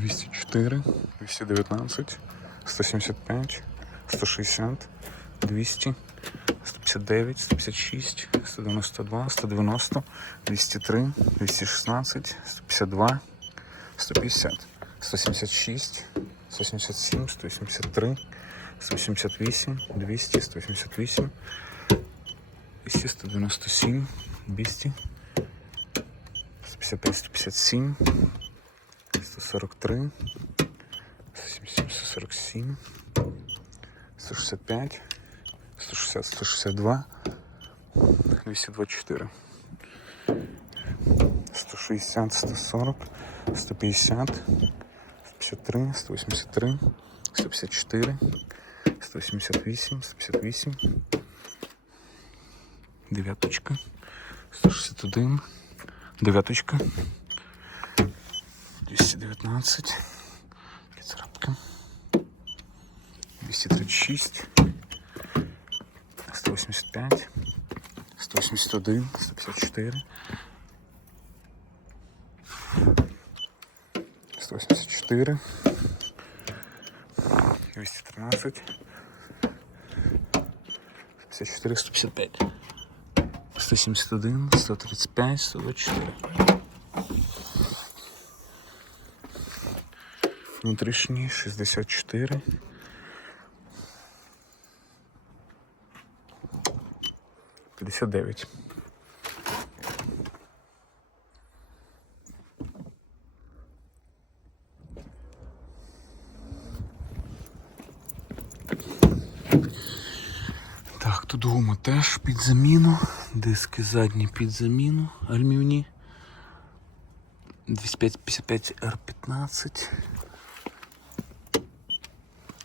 204, 219, 175, 160, 200, 159, 156, 192, 190, 203, 216, 152, 150, 176, 177, 183, 178, 200, 188, 200, 197, 200, 155, 157, 143, 177, 147, 165, 160, 162, 224, 160, 140, 150, 153, 183, 154, 188, 158, дев'яточка, 161, дев'яточка, 219, царапка, 236, 185, 181, 154, 184, 213, 154, 155, 171, 135, 124. Внутрішній 64. П'ятдесят дев'ять. Так, тут гума теж під заміну. Диски задні під заміну. Альмівні. 255 R15.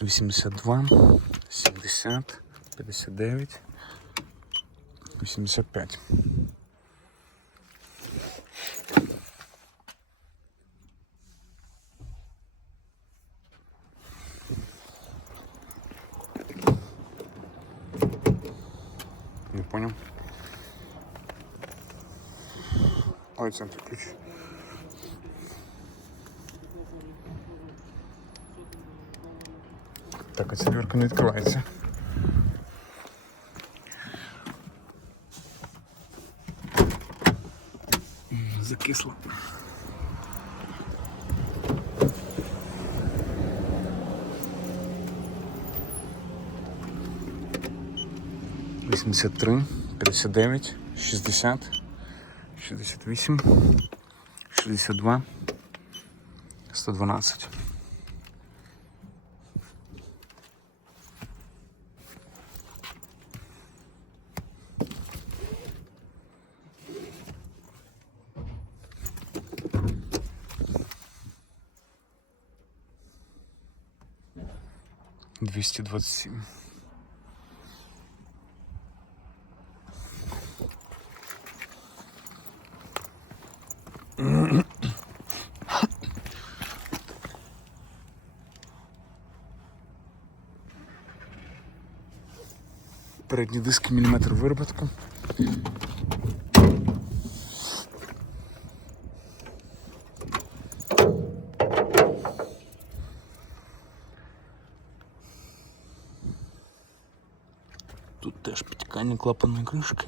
82, 70, 59, 85. Не понял. Ой, центр ключ. Так, а ця дверка не відкривається. Закисло. Вісімдесят три, п'ятдесят дев'ять, шістдесят, шістдесят вісім, шістдесят два, сто дванадцять. Двести двадцать семь. Передні диски міліметр вироботку. Тут теж підтікання клапанної кришки.